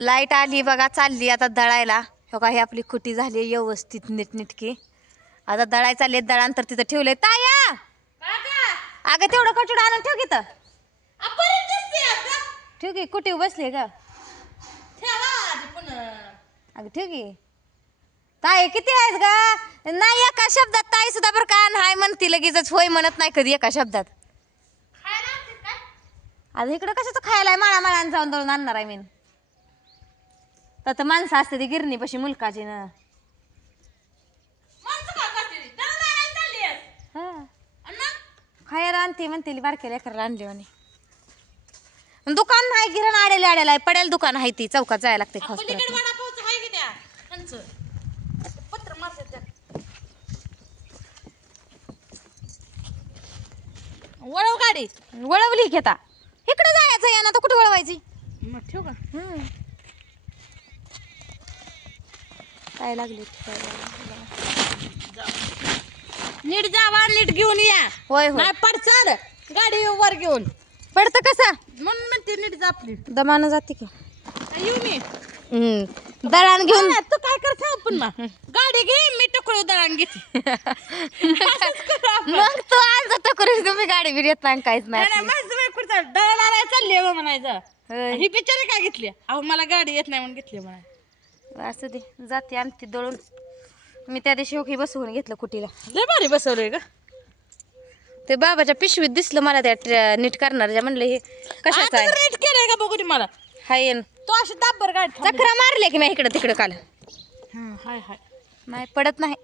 Light आली बघा चालली आता दळायला. हो का ही आपली खुटी झाली व्यवस्थित नीटनीटकी. आता दळाय चालली दळांतर तिथं ठेवलंय. ताया! अगं तेवढं कचूड आणून ठेव तर ठेव की कुठे बसली का अगं ठेव की. ताई किती आहेस ग? नाही एका शब्दात ताई सुद्धा बरं का? नाही म्हणती लगेचच होय म्हणत नाही कधी एका शब्दात. आता इकडं कशाचं खायला आहे? माळा माळाने जाऊन दळून आणणार आहे मी. तर माणसं असते ती गिरणी पशी मुलकाची ना. हा. खायला आणते म्हणते बारक्या लेकराला आणली म्हणे. दुकान नाही गिरण आडेल आडेल आहे पडेल दुकान आहे ती चौकात जायला लागते खास पलीकडे वडापावचं आहे की त्या त्यांचं पत्र मारतात वळव गाडी. वळवली घेता इकडे जायचं या ना तर कुठे वळवायची? मग ठेव का? हम्म. काय लागली नीट जावा नीट घेऊन या. होय होय. नाही पडचाल गाडी वर घेऊन. पडतं कसा? म्हणून म्हणते नीट जा आपली दमानं जाते की. येऊ मी? हम्म. दळण घेऊन. तू काय कर सांग पण मग? गाडी घे मी टोकळी दळण घेते. असंच करू आपण. मग तू आज तर करू तुम्ही गाडी बिडी येत नाही काहीच नाही, नाही माझं दळण आणायला चालली आहे बा म्हणायचं. होय. ही बिचारी काय घेतली? अहो मला गाडी येत नाही म्हणून घेतली म्हणा असं दे जाते आणि ती दळून. मी त्या दिवशी ओळखी बसवून घेतलं कुटीला लय भारी बसवलंय का ते बाबाच्या पिशवीत दिसलं मला त्या नीट करणाऱ्या म्हणलं हे कशाचं आता आहे? तर नीट केलंय का बघू दे मला. हाय न. तो अशी गाडी थांबली. चक्रा मारले की मी इकडं तिकडं काल. हं, हाय हाय. नाही पडत नाही.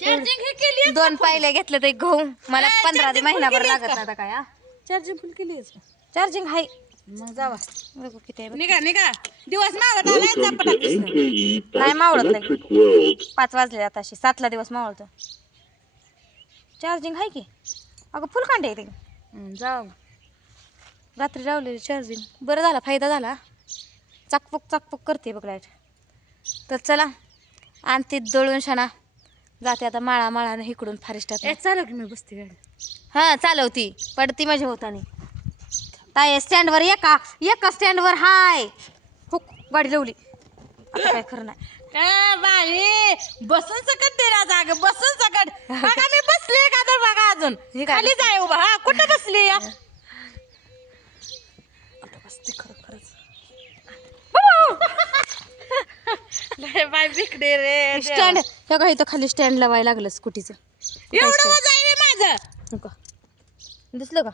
चार्जिंग हे केली दोन पायले घेतलं ते गहू मला पंधरा ते महिनाभर लागत? नाही आता काय चार्जिंग फुल केली चार्जिंग हाय. मग जावा. बघू किती आहे बघ. निघा निघा. दिवस आलाय Welcome to मावळत Electric World. पाच वाजले आता अशी सातला दिवस मावळतो. चार्जिंग आहे की? अगं फुल कांडे येते हं, जावा रात्री लावलेली चार्जिंग बरं झाला फायदा झाला. चाकपूक चाकपूक करते बघ लाइट तर चला आणते दळून शाना जाते आता माळा माळानं इकडून फारिस्टात ए चालू की मी बसते गाडी. हां चालवती. पडती माझ्या होतानी. ताय स्टँडवर एका एका स्टँडवर हाय. हुक गाडी लावली. आता काय खरं नाही. बाई बसून सकट दे ना जाग बसून सकट. बघा मी बसले का तर बघा अजून. हे काय? खाली जाय उभा. हा कुठं बसली या? आता बसते खरं खरंच. लय बाय बिकडे रे स्टँड हे का इथं खाली स्टँड लावायला लागलं स्कूटीचं एवढं वजन आहे माझं. हो का दिसलं का?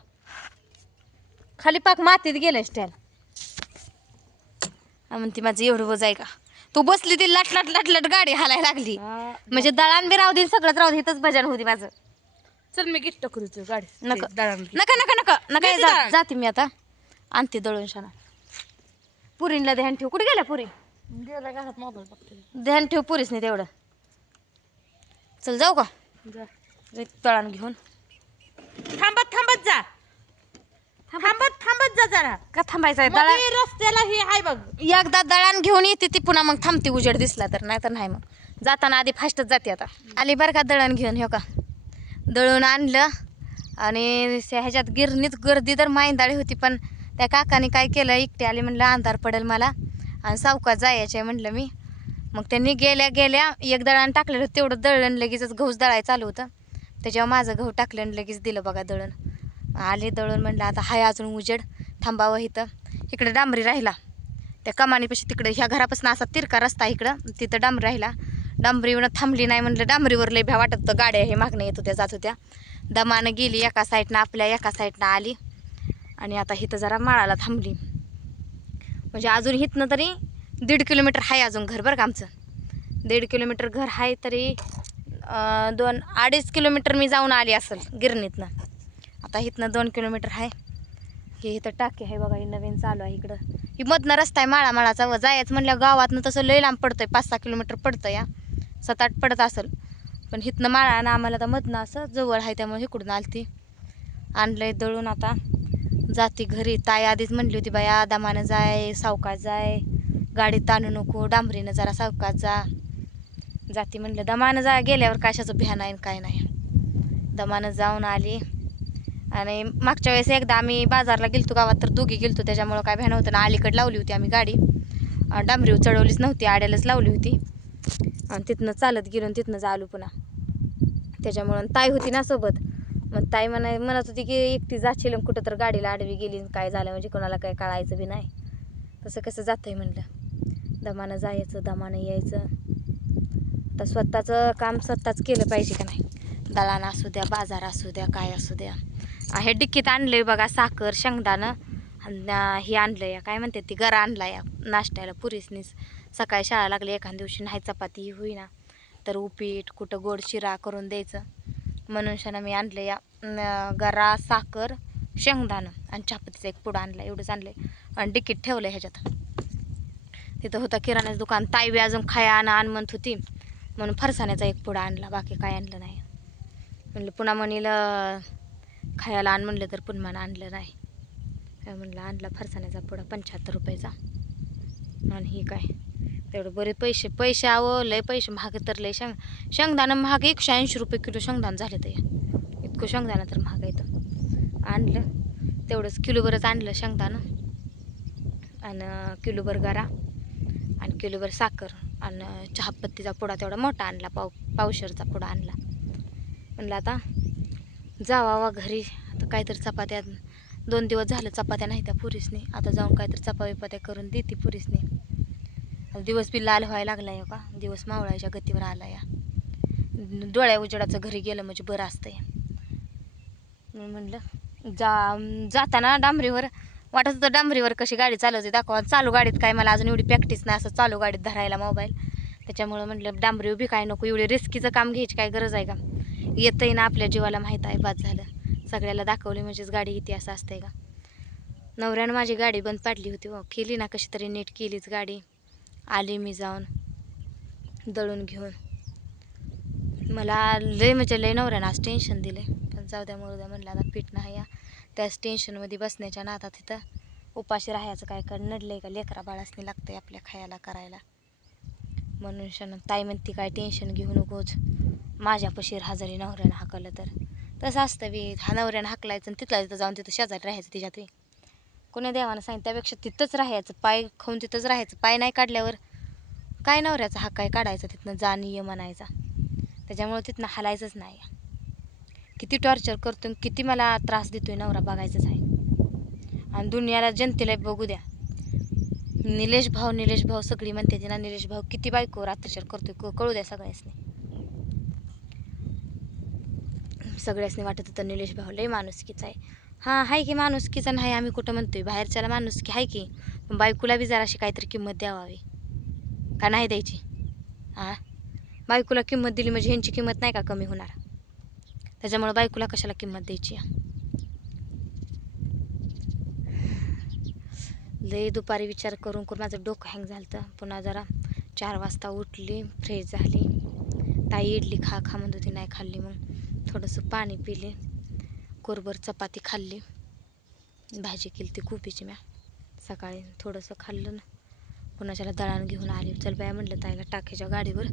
खाली पाक मातीत गेलं स्टँड म्हणते माझं एवढं वज आहे का? तू बसली ती लाट लाट लाट लाट गाडी हालायला लागली. म्हणजे दळण बी राहू दे सगळंच राहू दे इथंच भजन होती माझं. चल मी गिफ्ट करू तू गाडी. नका. नका नका नका नका जा-? जाते मी आता. आणते दळून शाना पुरीला ध्यान ठेव. कुठे गेल्या पुरी? गेला घरात मोबाईल बघते. ध्यान ठेव पुरीच नाही तेवढं. चल जाऊ का? जा. दळण घेऊन. थांबत थांबत जा. थांबत थांबत जा जरा. का थांबायचं आहे दळण रस्त्याला हे हाय बघ. एकदा दळण घेऊन येते ती पुन्हा मग थांबते उजेड दिसला तर. नाही तर नाही मग. जाताना आधी फास्टच जाते आता. आली बरं का दळण घेऊन हो का? दळून आणलं आणि त्या ह्याच्यात गिरणीत गर्दी तर माईंदाळी होती पण त्या काकाने काय केलं एकटे आले म्हणलं अंधार पडेल मला. आणि सावकाश जायचे म्हणलं मी. मग त्यांनी गेल्या गेल्या एक दळण टाकलेलं होतं तेवढं दळण लगेचच गहूच दळाय चालू होतं. त्याच्यावर माझं गहू टाकलं आणि लगेच दिलं बघा दळण. आले दळून म्हणलं आता हाय अजून उजेड थांबावं इथं. इकडे डांबरी राहिला. त्या कमानीपाशी तिकडे ह्या घरापासून असा तिरका रस्ता इकडं तिथं डांबरी राहिला. डांबरीवर थांबली नाही म्हणलं डांबरीवर लय भ्या वाटत होतं गाड्या हे मागण्या येत होत्या जात होत्या. दमानं गेली एका साईडनं आपल्या एका साईडनं आली. आणि आता इथं जरा माळाला थांबली. म्हणजे अजून इथनं तरी दीड किलोमीटर आहे अजून घर बरं का आमचं. दीड किलोमीटर घर आहे तरी दोन अडीच किलोमीटर मी जाऊन आली असेल गिरणीतनं. आता इथनं दोन किलोमीटर आहे हे इथं टाकी आहे बघा ही नवीन चालू आहे इकडं. ही मधनं रस्ता आहे माळा माळाचा व जायचं म्हणल्या गावातनं तसं लई लांब पडतंय पाच सहा किलोमीटर पडतं या सात आठ पडत असेल. पण इथनं माळानं आम्हाला तर मधनं असं जवळ आहे त्यामुळे इकडून आलती. आणलंय दळून आता. जाती घरी. ताई आधीच म्हणली होती बाई दमानं जाय सावकाश जाय. गाडीत ताणू नको डांबरीनं जरा सावकाश जा. जाती म्हणलं दमानं जा गेल्यावर कशाचं भ्या नाही काय नाही. दमानं जाऊन आली. आणि मागच्या वेळेस एकदा आम्ही बाजारला गेलतो गावात तर दोघी गेलतो. त्याच्यामुळं काय भ्यान होतं ना अलीकडे लावली होती आम्ही गाडी. डांबरीव चढवलीच नव्हती आड्यालाच लावली होती. आणि तिथनं चालत गेलो आणि तिथनं आलो पुन्हा. त्याच्यामुळं ताई होती ना सोबत. मग ताई म्हणा म्हणत होती की एकटी जाशील कुठं तर गाडीला आडवी गेली काय झालं म्हणजे कोणाला काय काळायचं बी नाही. तसं कसं जातंय म्हणलं. दमानं जायचं दमानं यायचं. आता स्वतःचं काम स्वतःच केलं पाहिजे का नाही? दळण असू द्या बाजार असू द्या काय असू द्या. हे डिक्कीत आणलं आहे बघा साखर शेंगदाणं. आणि हे आणलं या काय म्हणते ती गरा आणला या नाश्त्याला पुरीसनीच. सकाळी शाळा लागली एखाद्या दिवशी नाही चपाती होईना. तर उपीट कुठं गोड शिरा करून द्यायचं. म्हणून शाना मी आणलं या गरा साखर शेंगदाणं. आणि चहापत्तीचं एक पुडं आणलं एवढंच आणलं आणि डिक्कीत ठेवलं ह्याच्यात. तिथं होता किराण्याचं दुकान ताई बी अजून खाया आण आण म्हणत होती. म्हणून फरसाण्याचा एक पुडा आणला बाकी काय आणलं नाही. म्हणलं पुन्हा म्हणलं खायला आण म्हणलं तर पुन्हा आणलं नाही. काय म्हणलं आणला फरसाण्याचा पुडा पंच्याहत्तर रुपयाचा. आणि ही काय तेवढं बरे पैसे पैसे आव लय पैसे महाग तर लय शेंग शेंगदाणं महाग एकशे ऐंशी रुपये किलो शेंगदाणं झाले तर इतकं शेंगदाणं तर महाग येतं आणलं तेवढंच किलोभरच आणलं शेंगदाणं. आणि किलोभर गरा आणि किलोभर साखर आणि चहापत्तीचा पुडा तेवढा मोठा आणला पाव पावशरचा पुडा आणला. म्हणलं आता जावा वा घरी. आता काहीतरी चपात्या दोन दिवस झालं चपात्या नाही त्या पुरीसनी. आता जाऊन काहीतरी चपा विपात्या करून देते पुरीसनी. दिवस बी लाल व्हायला लागला आहे हो का? दिवस मावळायच्या गतीवर आला या डोळ्या उजेडाचं घरी गेलं म्हणजे बरं असतं मी म्हणलं जा जाताना डांबरीवर वाटत होतं डांबरीवर कशी गाडी चालवते दाखवा. चालू गाडीत काय मला अजून एवढी प्रॅक्टिस नाही असं चालू गाडीत धरायला मोबाईल त्याच्यामुळं म्हटलं डांबरी उभी काय नको एवढी रिस्कीचं काम घ्यायची काय गरज आहे का? येतंय ना आपल्या जीवाला माहीत आहे बाद झालं. सगळ्याला दाखवली म्हणजेच गाडी इतिहास असं असतंय का? नवऱ्यानं माझी गाडी बंद पाडली होती हो. केली ना कशी तरी नीट केलीच गाडी. आली मी जाऊन दळून घेऊन. मला लय म्हणजे लय नवऱ्यानं आज टेन्शन दिले पण जाऊ द्या मरू द्या म्हणलं आता पीठ नाही या त्याच टेन्शनमध्ये बसण्याच्या नाता तिथं उपाशी राहायचं काय कर नडलंय का लेकरा बाळासनी लागतंय आपल्या खायला करायला. म्हणून शन ताई म्हणती काय टेन्शन घेऊ नकोच. माझ्यापाशी हजारी नवऱ्यानं हाकलं तर. तसं असतं बी हा नवऱ्यानं हाकलायचं आणि तिथला तिथं जाऊन तिथं शेजारी राहायचं तिच्यात बी. कोण्या देवानं सांगितलं त्यापेक्षा तिथंच राहायचं पाय खाऊन तिथंच राहायचं पाय नाही काढल्यावर काय नवऱ्याचा हा काय काढायचा तिथनं जा म्हणायचा. त्याच्यामुळं तिथनं हालायचंच नाही. किती टॉर्चर करतो किती मला त्रास देतोय नवरा बघायचाच आहे. आणि दुनियाला जनतेला बघू द्या. निलेश भाऊ निलेश भाऊ सगळी म्हणते ती ना निलेश भाऊ किती बायको अत्याचार करतोय क- कळू द्या सगळ्यासनी. सगळ्यासनी वाटत होतं निलेश भाऊ लय माणुसकीचा आहे. हां आहे की माणुसकीचा नाही आम्ही कुठं म्हणतोय? बाहेरच्याला माणुसकी आहे की. पण बायकोला बी जराशी काहीतरी किंमत द्यावावी. का नाही द्यायची? हां बायकोला किंमत दिली म्हणजे ह्यांची किंमत नाही का कमी होणार? त्याच्यामुळं बायकोला कशाला किंमत द्यायची? लई लय दुपारी विचार करून करून माझं डोकं हँग झालं तर पुन्हा जरा चार वाजता उठली फ्रेश झाली. ताई इडली खा खा म्हणत होती नाही खाल्ली मग थोडंसं पाणी पिले कोरभर चपाती खाल्ली. भाजी केली ती कोबीची म्या. सकाळी थोडंसं खाल्लं ना. पुन्हा दळण घेऊन आली. चल बाया म्हटलं ताईला टाकायच्या गाडीवर.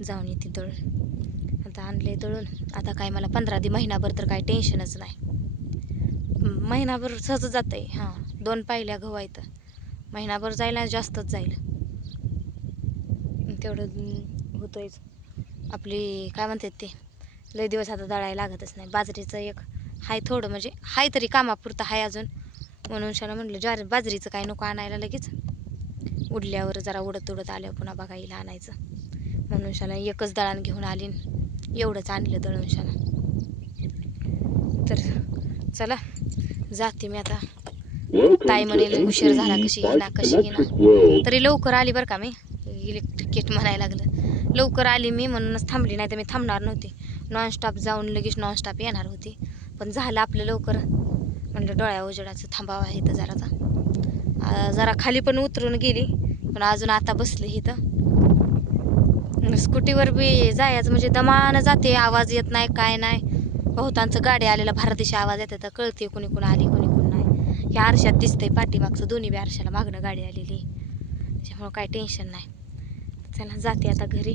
जाऊन येते दळून आता आणले दळून आता काय मला पंधरा दि महिनाभर तर काय टेन्शनच नाही. महिनाभर सहज जातं आहे हां दोन पायल्या गहू महिनाभर जायला जास्तच जाईल. तेवढं होतंयच. आपली काय म्हणतात ते? लय दिवस आता दळायला लागतच नाही. बाजरीचं एक हाय थोडं म्हणजे हाय तरी कामापुरतं हाय अजून. म्हणून शाला म्हटलं ज्वारी बाजरीचं काय नको आणायला लगेच. उडल्यावर जरा उडत उडत आल्यावर पुन्हा बघायला आणायचं. म्हणून शाला एकच दळण घेऊन आली एवढंच आणलं दळून शाला. तर चला जाते मी आता. ताई म्हणेल उशीर झाला कशी येईना कशी येईना तरी लवकर आली बरं का मी? इलेक्ट्रिकेट म्हणायला लागलं. लवकर आली मी म्हणूनच थांबली नाही तर मी थांबणार नव्हती. नॉनस्टॉप जाऊन लगेच नॉनस्टॉप येणार होती. पण झालं आपलं लवकर. म्हणलं डोळ्या उजेडाचं थांबावं आहे तर जराचा जरा खाली पण उतरून गेली पण अजून आता बसली इथं. स्कूटीवर बी जायचं म्हणजे दमानं जाते आवाज येत नाही काय नाही. बहुतांचं गाडी आलेला भारतीशी आवाज येतात तर कळते कोणी कोण आली कोणी कोण नाही. ह्या आरशात दिसतंय पाठीमागचं दोन्ही बी आरशाला मागणं गाडी आलेली. त्याच्यामुळं काय टेन्शन नाही. चला जाते आता घरी.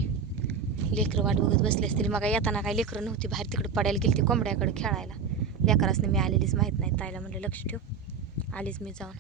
लेकरं वाट बघत बसले असतील. मग येताना काय लेकरं नव्हती. बाहेर तिकडे पडायला गेली ती कोंबड्याकडे खेळायला. लेकरासने मी आलेलीच माहीत नाही. ताईला म्हणलं लक्ष ठेव. आलीच मी जाऊन.